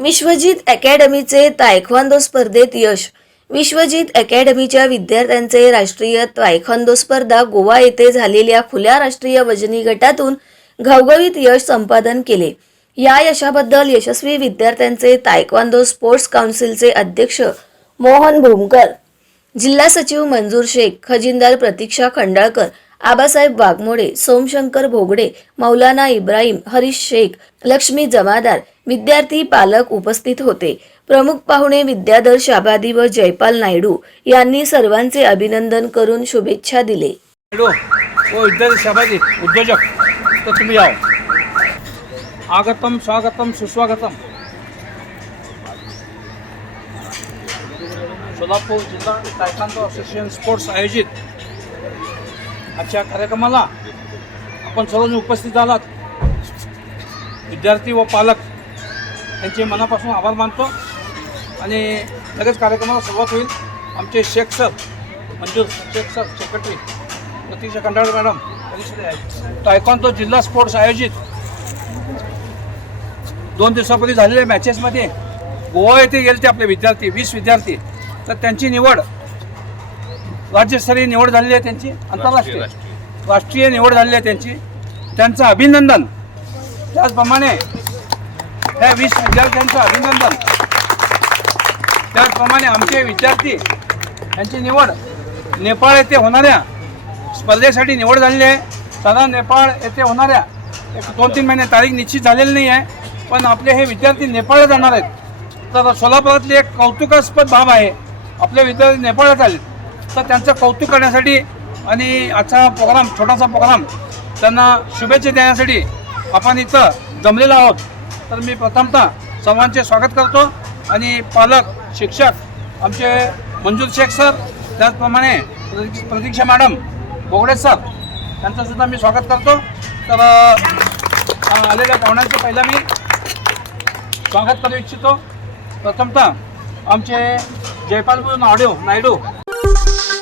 विश्वजित अकॅडमीचे तायख्वांदो स्पर्धेत यश. विश्वजित अकॅडमीच्या विद्यार्थ्यांचे राष्ट्रीय तायख्वांदो स्पर्धा गोवा येथे झालेल्या खुल्या राष्ट्रीय वजनी गटातून घवघवीत यश संपादन केले. या यशाबद्दल यशस्वी विद्यार्थ्यांचे तायक्वांदो स्पोर्ट्स काउन्सिलचे अध्यक्ष मोहन भूमकर जिल्हा सचिव मंजूर शेख खजिनदार प्रतीक्षा खंडाळकर आबासाहेब वाघमोडे सोमशंकर भोगडे मौलाना इब्राहिम हरीश शेख लक्ष्मी जमादार विद्यार्थी पालक उपस्थित होते. प्रमुख पाहुणे विद्याधर शाबादी व जयपाल नायडू यांनी सर्वांचे अभिनंदन करून शुभेच्छा दिले. हो, उद्योजक तर तुम्ही याव हो. आगतम स्वागतम सुस्वागतम. सोलापूर जिल्हा तायकांदो असोसिएशन स्पोर्ट्स आयोजित आजच्या कार्यक्रमाला आपण सर्वजण उपस्थित झालात. विद्यार्थी व पालक यांचे मनापासून आभार मानतो. आणि लगेच कार्यक्रमाला सुरुवात होईल. आमचे Sheikh sir Manzoor Sheikh sir secretary Pratiksha Kandal madam परिषदे आहेत. जिल्हा स्पोर्ट्स आयोजित दोन दिवसापूर्वी झालेल्या मॅचेसमध्ये गोवा येथे गेले ते आपले विद्यार्थी वीस विद्यार्थी. तर त्यांची निवड राज्यस्तरीय निवड झालेली आहे त्यांची आंतरराष्ट्रीय. राष्ट्रीय. निवड झालेली आहे त्यांची. त्यांचं अभिनंदन. त्याचप्रमाणे त्या वीस विद्यार्थ्यांचं अभिनंदन. त्याचप्रमाणे आमचे विद्यार्थी यांची निवड नेपाळ येथे होणाऱ्या स्पर्धेसाठी निवड झालेली आहे. साधारण नेपाळ येथे होणाऱ्या एक दोन तीन महिने तारीख निश्चित झालेली नाही आहे. पण आपले हे विद्यार्थी नेपाळला जाणार आहेत. तर सोलापुरातली एक कौतुकास्पद बाब आहे. आपले विद्यार्थी नेपाळला आले तर त्यांचं कौतुक करण्यासाठी आणि आजचा प्रोग्राम छोटासा प्रोग्राम त्यांना शुभेच्छा देण्यासाठी आपण इथं जमलेलो आहोत. तर मी प्रथमतः सर्वांचे स्वागत करतो आणि पालक शिक्षक आमचे मंजूर शेख सर त्याचप्रमाणे प्रतीक्षा मॅडम बोगडे सर त्यांचंसुद्धा मी स्वागत करतो. तर आलेल्या पाहुण्यांचं पहिलं मी स्वागत करू इच्छितो. प्रथमतः आमचे जयपालपूर नायडू नायडू thank you.